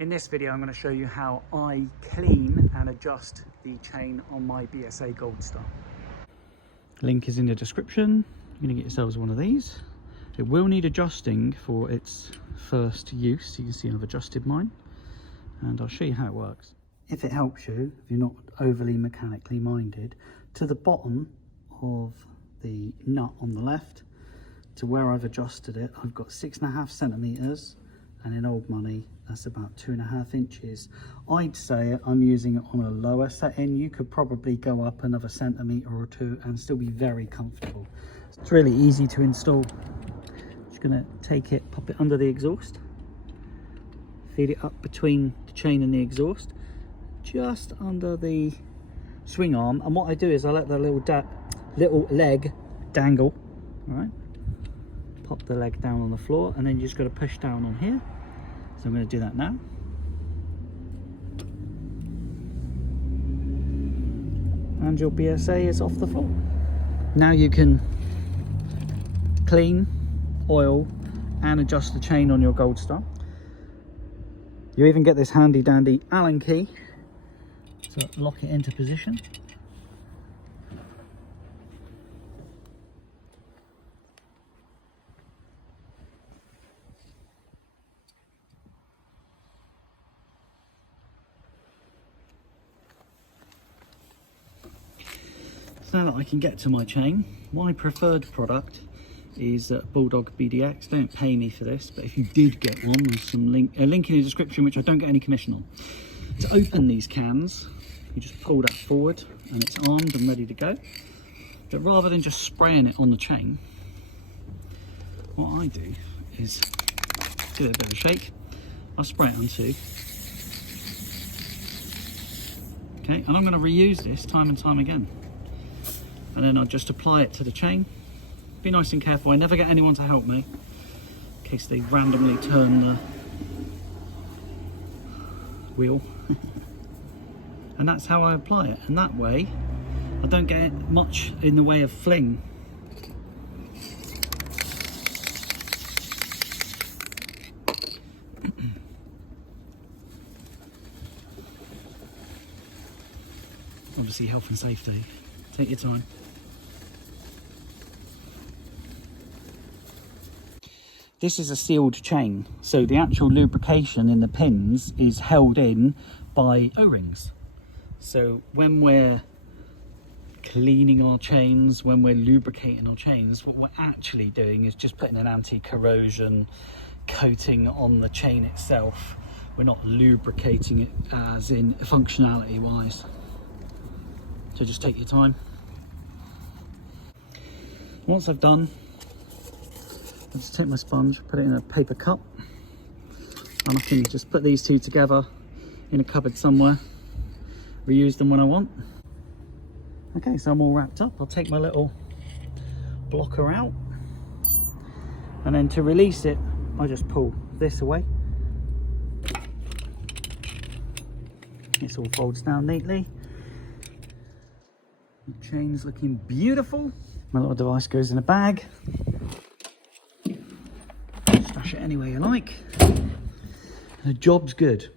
In this video I'm going to show you how I clean and adjust the chain on my BSA Gold Star. Link is in the description. You're going to get yourselves one of these. It will need adjusting for its first use. You can see I've adjusted mine and I'll show you how it works. If it helps you, if you're not overly mechanically minded, to the bottom of the nut on the left to where I've adjusted it, I've got 6.5 centimeters, and in old money that's about 2.5 inches. I'd say I'm using it on a lower setting. You could probably go up another centimeter or two and still be very comfortable. It's really easy to install. Just gonna take it, pop it under the exhaust, feed it up between the chain and the exhaust, just under the swing arm. And what I do is I let the little leg dangle. All right, pop the leg down on the floor, and then you just got to push down on here. So I'm going to do that now. And your BSA is off the floor. Now you can clean, oil and adjust the chain on your Gold Star. You even get this handy dandy Allen key to lock it into position. Now that I can get to my chain, my preferred product is Bulldog BDX. Don't pay me for this, but if you did get one, there's a link in the description, which I don't get any commission on. To open these cans, you just pull that forward and it's armed and ready to go. But rather than just spraying it on the chain, what I do is give it a bit of a shake. I spray it onto. Okay, and I'm going to reuse this time and time again. And then I'll just apply it to the chain. Be nice and careful. I never get anyone to help me in case they randomly turn the wheel. And that's how I apply it. And that way, I don't get much in the way of fling. Obviously, health and safety. Take your time. This is a sealed chain, so the actual lubrication in the pins is held in by O-rings. So when we're cleaning our chains, when we're lubricating our chains, what we're actually doing is just putting an anti-corrosion coating on the chain itself. We're not lubricating it as in functionality wise. So just take your time. Once I've done, I'll just take my sponge, put it in a paper cup, and I can just put these two together in a cupboard somewhere, reuse them when I want. Okay, so I'm all wrapped up. I'll take my little blocker out, and then to release it, I just pull this away. This all folds down neatly. The chain's looking beautiful. My little device goes in a bag. Stash it any way you like. The job's good.